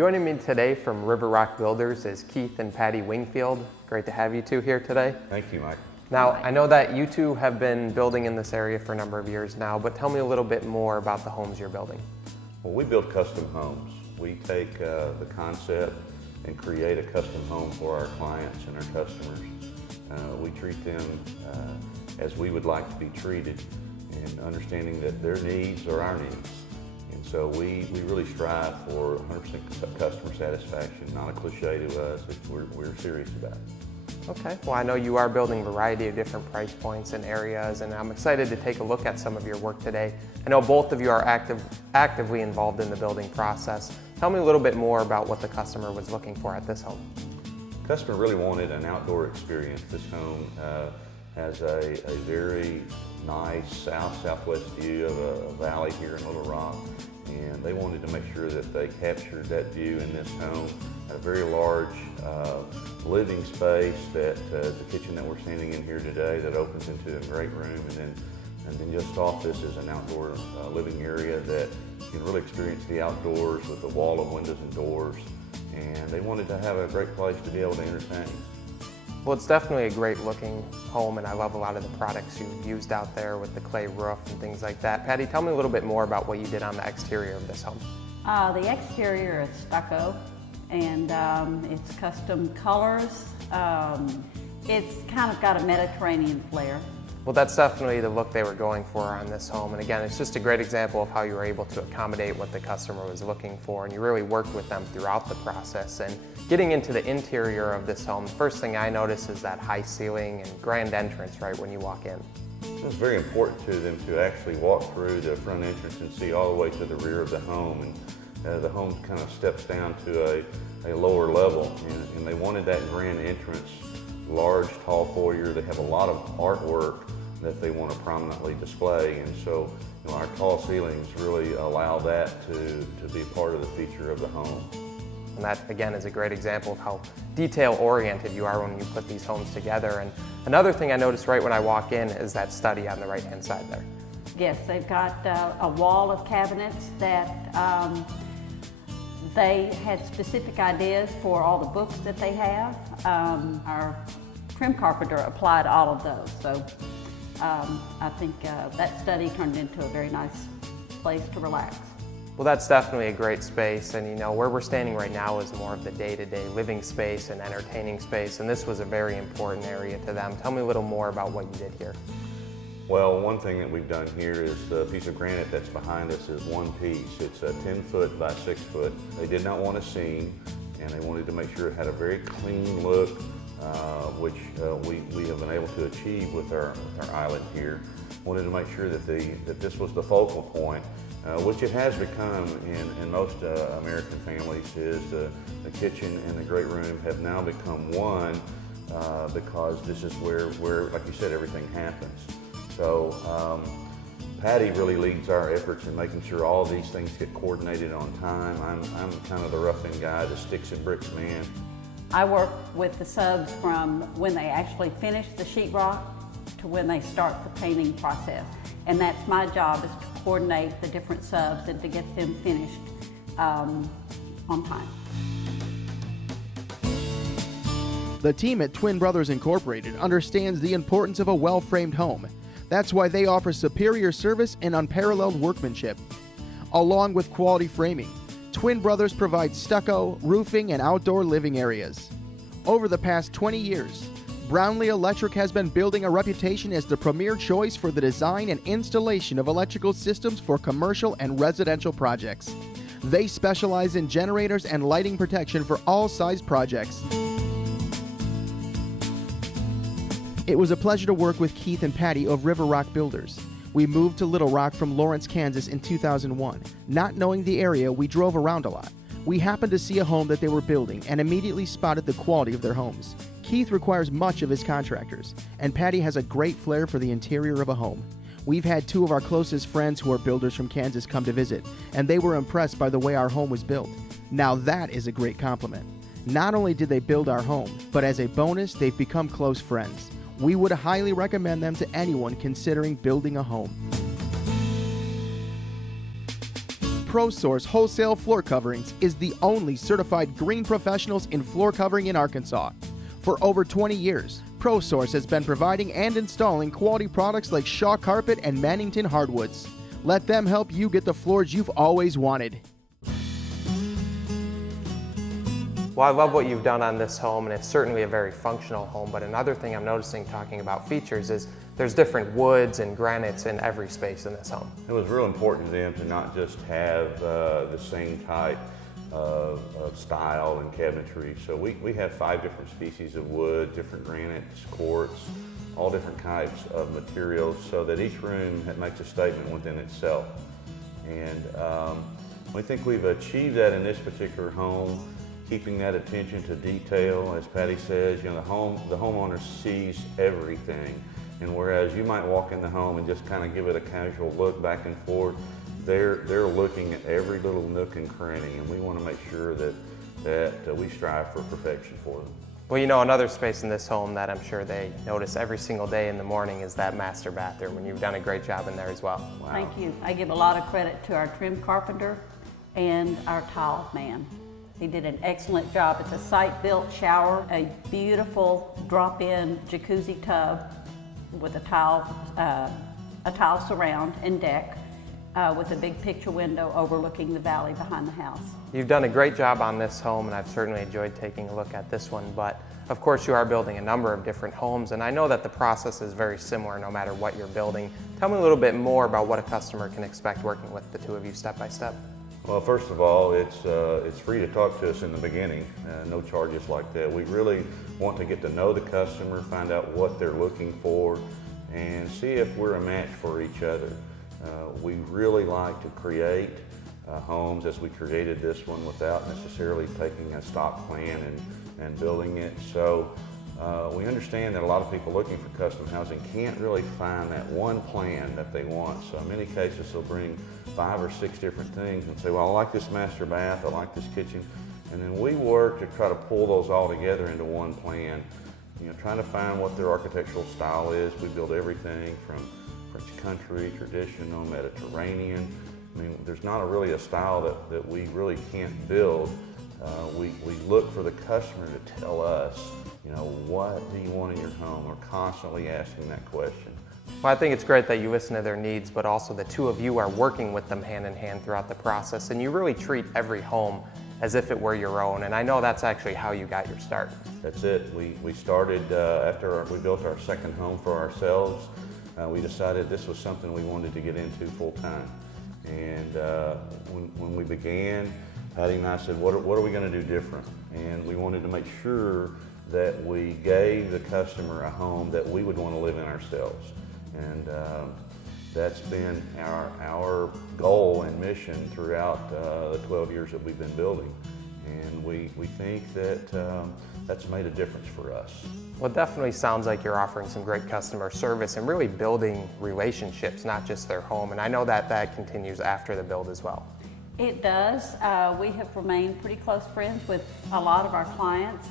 Joining me today from River Rock Builders is Keith and Patty Wingfield. Great to have you two here today. Thank you, Mike. Now, I know that you two have been building in this area for a number of years now, but tell me a little bit more about the homes you're building. Well, we build custom homes. We take the concept and create a custom home for our clients and our customers. We treat them as we would like to be treated, and understanding that their needs are our needs. And so we really strive for 100% customer satisfaction, not a cliche to us. We're serious about it. Okay, well, I know you are building a variety of different price points and areas, and I'm excited to take a look at some of your work today. I know both of you are actively involved in the building process. Tell me a little bit more about what the customer was looking for at this home. The customer really wanted an outdoor experience. This home has a very nice southwest view of a valley here in Little Rock, and they wanted to make sure that they captured that view in this home. A very large living space, that the kitchen that we're standing in here today that opens into a great room, and then just off this is an outdoor living area that you can really experience the outdoors with a wall of windows and doors. And they wanted to have a great place to be able to entertain. Well, it's definitely a great looking home, and I love a lot of the products you've used out there with the clay roof and things like that. Patty, tell me a little bit more about what you did on the exterior of this home. The exterior is stucco, and it's custom colors. It's kind of got a Mediterranean flair. Well, that's definitely the look they were going for on this home. And again, it's just a great example of how you were able to accommodate what the customer was looking for, and you really worked with them throughout the process. And getting into the interior of this home, the first thing I noticed is that high ceiling and grand entrance right when you walk in. It was very important to them to actually walk through the front entrance and see all the way to the rear of the home. And the home kind of steps down to a lower level, and they wanted that grand entrance, large, tall foyer. They have a lot of artwork that they want to prominently display, and so our tall ceilings really allow that to be part of the feature of the home. And that, again, is a great example of how detail-oriented you are when you put these homes together. And another thing I noticed right when I walk in is that study on the right-hand side there. Yes, they've got a wall of cabinets that they had specific ideas for all the books that they have. Our trim carpenter applied all of those. So I think that study turned into a very nice place to relax. Well, that's definitely a great space, and where we're standing right now is more of the day-to-day living space and entertaining space, and this was a very important area to them. Tell me a little more about what you did here. Well, one thing that we've done here is the piece of granite that's behind us is one piece. It's a 10 foot by 6 foot. They did not want a seam, and they wanted to make sure it had a very clean look, which we have been able to achieve with our island here. Wanted to make sure that this was the focal point, which it has become in most American families. Is the kitchen and the great room have now become one, because this is where, like you said, everything happens. So Patty really leads our efforts in making sure all of these things get coordinated on time. I'm kind of the rough-in guy, the sticks and bricks man. I work with the subs from when they actually finish the sheetrock to when they start the painting process. And that's my job, is to coordinate the different subs and to get them finished on time. The team at Twin Brothers Incorporated understands the importance of a well-framed home. That's why they offer superior service and unparalleled workmanship. Along with quality framing, Twin Brothers provides stucco, roofing, and outdoor living areas. Over the past 20 years, Brownlee Electric has been building a reputation as the premier choice for the design and installation of electrical systems for commercial and residential projects. They specialize in generators and lighting protection for all size projects. It was a pleasure to work with Keith and Patty of River Rock Builders. We moved to Little Rock from Lawrence, Kansas in 2001. Not knowing the area, we drove around a lot. We happened to see a home that they were building and immediately spotted the quality of their homes. Keith requires much of his contractors, and Patty has a great flair for the interior of a home. We've had two of our closest friends who are builders from Kansas come to visit, and they were impressed by the way our home was built. Now that is a great compliment. Not only did they build our home, but as a bonus, they've become close friends. We would highly recommend them to anyone considering building a home. ProSource Wholesale Floor Coverings is the only certified green professionals in floor covering in Arkansas. For over 20 years, ProSource has been providing and installing quality products like Shaw Carpet and Mannington Hardwoods. Let them help you get the floors you've always wanted. Well, I love what you've done on this home, and it's certainly a very functional home, but another thing I'm noticing talking about features is there's different woods and granites in every space in this home. It was real important to them to not just have the same type of style and cabinetry. So we have 5 different species of wood, different granites, quartz, all different types of materials, so that each room makes a statement within itself. And we think we've achieved that in this particular home, keeping that attention to detail. As Patty says, you know, the homeowner sees everything. And whereas you might walk in the home and just kind of give it a casual look back and forth, they're looking at every little nook and cranny, and we want to make sure that we strive for perfection for them. Well, you know, another space in this home that I'm sure they notice every single day in the morning is that master bathroom, and you've done a great job in there as well. Wow. Thank you. I give a lot of credit to our trim carpenter and our tile man. He did an excellent job. It's a site-built shower, a beautiful drop-in jacuzzi tub with a tile surround and deck with a big picture window overlooking the valley behind the house. You've done a great job on this home, and I've certainly enjoyed taking a look at this one, but of course you are building a number of different homes, and I know that the process is very similar no matter what you're building. Tell me a little bit more about what a customer can expect working with the two of you step by step. Well, first of all, it's free to talk to us in the beginning, no charges like that. We really want to get to know the customer, find out what they're looking for, and see if we're a match for each other. We really like to create homes as we created this one without necessarily taking a stock plan and building it. So we understand that a lot of people looking for custom housing can't really find that one plan that they want. So in many cases they'll bring 5 or 6 different things and say, well, I like this master bath, I like this kitchen. And then we work to try to pull those all together into one plan. You know, trying to find what their architectural style is. We build everything from French country, traditional, Mediterranean. I mean, there's not really a style that we really can't build. We look for the customer to tell us, you know, what do you want in your home? We're constantly asking that question. Well, I think it's great that you listen to their needs, but also the two of you are working with them hand in hand throughout the process, and you really treat every home as if it were your own, and I know that's actually how you got your start. That's it. We started after we built our second home for ourselves. We decided this was something we wanted to get into full time. And when we began, Patty and I said, what are we going to do different? And we wanted to make sure that we gave the customer a home that we would want to live in ourselves. And that's been our goal and mission throughout the 12 years that we've been building. And we think that that's made a difference for us. Well, it definitely sounds like you're offering some great customer service and really building relationships, not just their home. And I know that that continues after the build as well. It does. We have remained pretty close friends with a lot of our clients.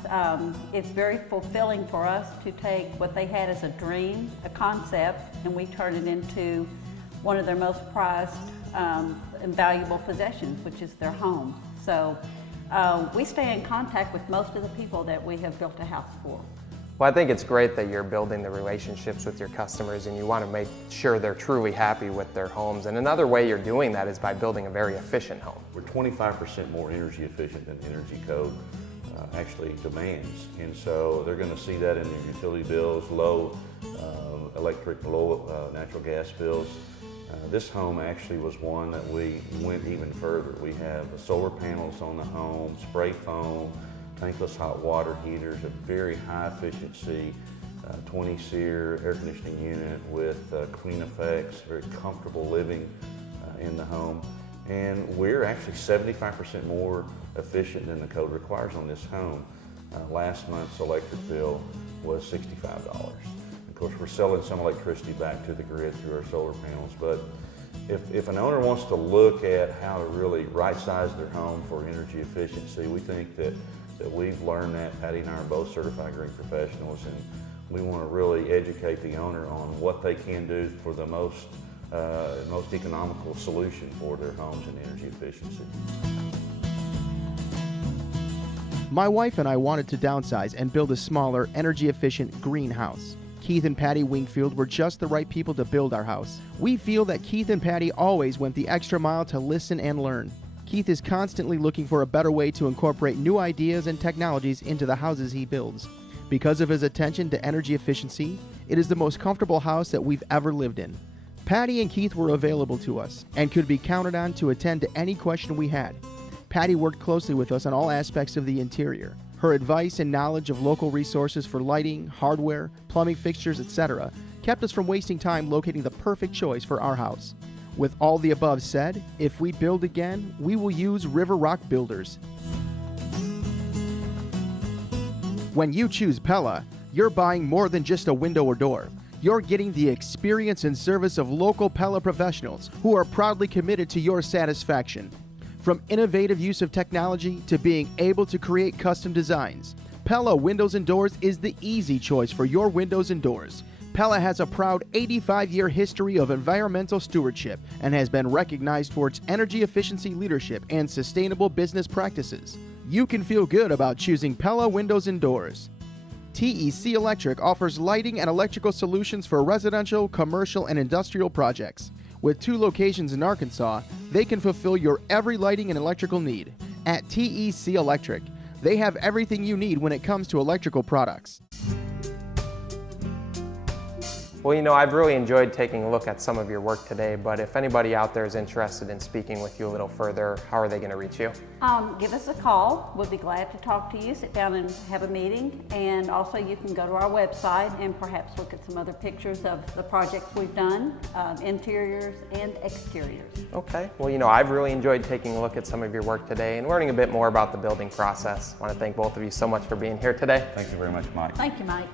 It's very fulfilling for us to take what they had as a dream, a concept, and we turn it into one of their most prized and valuable possessions, which is their home. So we stay in contact with most of the people that we have built a house for. Well, I think it's great that you're building the relationships with your customers and you want to make sure they're truly happy with their homes. And another way you're doing that is by building a very efficient home. We're 25% more energy efficient than Energy Code actually demands. And so they're going to see that in their utility bills, low electric, low natural gas bills. This home actually was one that we went even further. We have solar panels on the home, spray foam, tankless hot water heaters, a very high efficiency 20 SEER air conditioning unit with clean effects, very comfortable living in the home. And we're actually 75% more efficient than the code requires on this home. Last month's electric bill was $65. Of course, we're selling some electricity back to the grid through our solar panels, but if an owner wants to look at how to really right-size their home for energy efficiency, we think that we've learned that. Patty and I are both certified green professionals, and we want to really educate the owner on what they can do for the most most economical solution for their homes and energy efficiency. My wife and I wanted to downsize and build a smaller, energy-efficient greenhouse. Keith and Patty Wingfield were just the right people to build our house. We feel that Keith and Patty always went the extra mile to listen and learn. Keith is constantly looking for a better way to incorporate new ideas and technologies into the houses he builds. Because of his attention to energy efficiency, it is the most comfortable house that we've ever lived in. Patty and Keith were available to us and could be counted on to attend to any question we had. Patty worked closely with us on all aspects of the interior. Her advice and knowledge of local resources for lighting, hardware, plumbing fixtures, etc. kept us from wasting time locating the perfect choice for our house. With all the above said, if we build again, we will use River Rock Builders. When you choose Pella, you're buying more than just a window or door. You're getting the experience and service of local Pella professionals who are proudly committed to your satisfaction. From innovative use of technology to being able to create custom designs, Pella Windows and Doors is the easy choice for your windows and doors. Pella has a proud 85-year history of environmental stewardship and has been recognized for its energy efficiency leadership and sustainable business practices. You can feel good about choosing Pella Windows and Doors. TEC Electric offers lighting and electrical solutions for residential, commercial, and industrial projects. With 2 locations in Arkansas, they can fulfill your every lighting and electrical need. At TEC Electric, they have everything you need when it comes to electrical products. Well, you know, I've really enjoyed taking a look at some of your work today, but if anybody out there is interested in speaking with you a little further, how are they going to reach you? Give us a call. We'll be glad to talk to you, sit down and have a meeting. And also you can go to our website and perhaps look at some other pictures of the projects we've done, interiors and exteriors. Okay. Well, you know, I've really enjoyed taking a look at some of your work today and learning a bit more about the building process. I want to thank both of you so much for being here today. Thank you very much, Mike. Thank you, Mike.